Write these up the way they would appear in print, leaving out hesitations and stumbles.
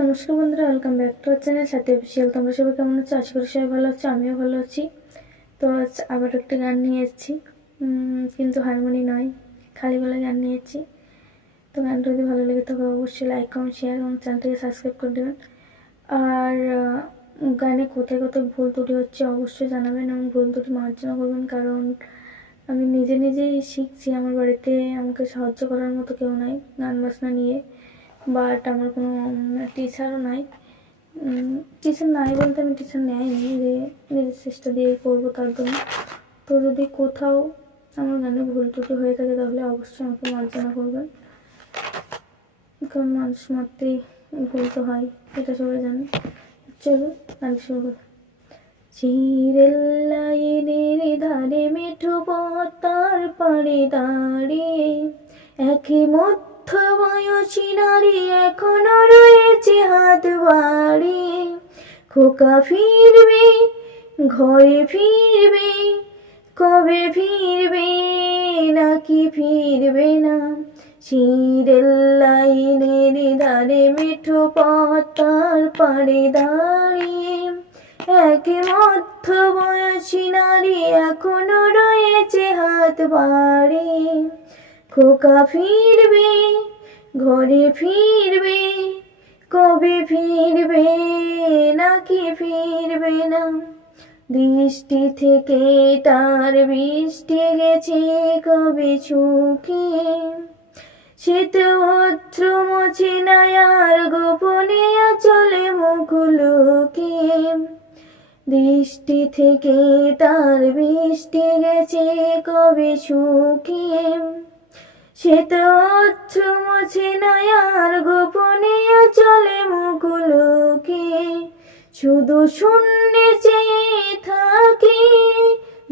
নমস্কার বন্ধুরা, welcome back to our channel Sathi official. তোমরা সবাই কেমন আছো? আশা করি সবাই ভালো আছো, আমিও ভালো আছি। তো আজ আবার একটা গান নিয়ে এসেছি, কিন্তু হারমোনি নয়, খালি গলায় গান নিয়ে এসেছি। তো গানটা যদি ভালো লাগে তবে অবশ্যই লাইক, কমেন্ট, শেয়ার এবং চ্যানেলটাকে সাবস্ক্রাইব করে দেবেন। আর গানে কোথায় কোথায় ভুল ত্রুটি হচ্ছে অবশ্যই জানাবেন এবং ভুল ত্রুটি মার্জনা করবেন, কারণ আমি নিজেই শিখছি। আমার বাড়িতে আমাকে সাহায্য করার মতো কেউ নাই গান বাজনা নিয়ে, বাট আমার কোনো টিচারও নাই। টিচার নাই বলতে আমি টিচার নেয়নি, যে নিজের চেষ্টা দিয়ে করবো তার জন্য। তো যদি কোথাও আমার গানে ভুল ত্রুটি হয়ে থাকে তাহলে অবশ্যই আমাকে মার্জনা করবেন, কারণ মানুষ মাত্রই ভুল তো হয়, এটা সবাই জানে। চলো গান শুরু করি। চিরের লাইনের ধারে মেঠো পথ, তার পাড়ে দাঁড়িয়ে একই মধ্য বয়সী নারী এখনো রয়েছে হাত বাড়িয়ে। খোকা ফিরবে, ঘরে ফিরবে, কবে ফিরবে নাকি ফিরবে না। চিরের লাইনের ধারে মেঠো পথ, তার পাড়ে দাঁড়িয়ে একই মধ্য বয়সী নারী এখনো রয়েছে হাত বাড়িয়ে। খোকা ফিরবে, ঘরে ফিরবে, কবে ফিরবে নাকি ফিরবে না। দৃষ্টি থেকে তার বৃষ্টি গেছে কবে শুকিয়ে, সে তো ভদ্র মোছে না আর গোপনে চলে মুখ লুকিয়ে। দৃষ্টি থেকে তার বৃষ্টি গেছে কবে শুকিয়ে, সে তো অশ্রু মোছে না আর গোপনে চলে মুখ লুকিয়ে। শুধু শূন্যে চেয়ে থাকি,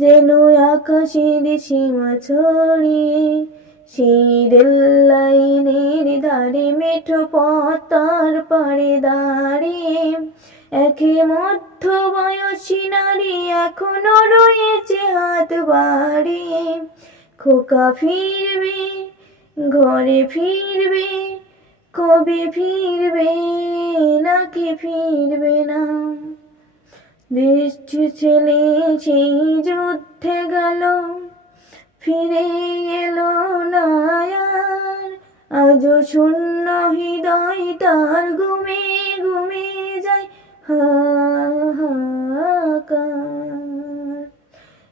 যেন আকাশের সীমা ছড়িয়ে। সেই রেল লাইনের ধারে মেঠো পথ, তার পাড়ে দাঁড়িয়ে একই মধ্য বয়সী নারী এখনো রয়েছে হাত বাড়িয়ে। খোকা ফিরবে, ঘরে ফিরবে, কবে ফিরবে নাকি ফিরবে না। দৃষ্টি ছেলে সেই যুদ্ধে গেল, ফিরে এলো না আর। আজও শূন্য হৃদয় তার ঘুমে ঘুমে যায় হাহাকার।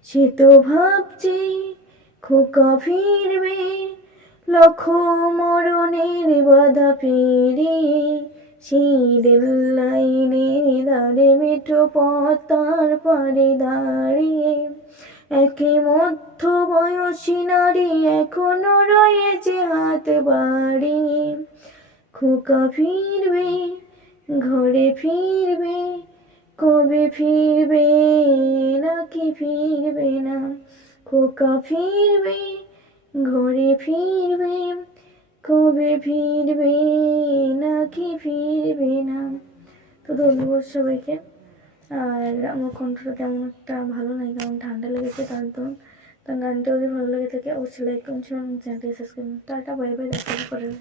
সে তো ভাবছে খোকা ফিরবে, লক্ষ মরণের বাধা পেরিয়ে। সেই রেল লাইনের ধারে মেঠো পথ, তার পাড়ে দাঁড়িয়ে একই মধ্য বয়সী নারী এখনো রয়েছে হাত বাড়িয়ে। খোকা ফিরবে, ঘরে ফিরবে, কবে ফিরবে নাকি ফিরবে না। খোকা ফিরবে, ঘরে ফিরবে, কবে ফিরবে নাকি ফিরবে না। তো ধন্যবাদ সবাইকে। আর আমার কণ্ঠটা তেমন একটা ভালো নাই, কারণ ঠান্ডা লেগেছে তার জন্য। তো গানটা যদি ভালো লেগে থাকে অবশ্যই লাইক, কমেন্ট, চ্যানেলটি সাবস্ক্রাইব। টাটা, বাই বাই, দেখা করে।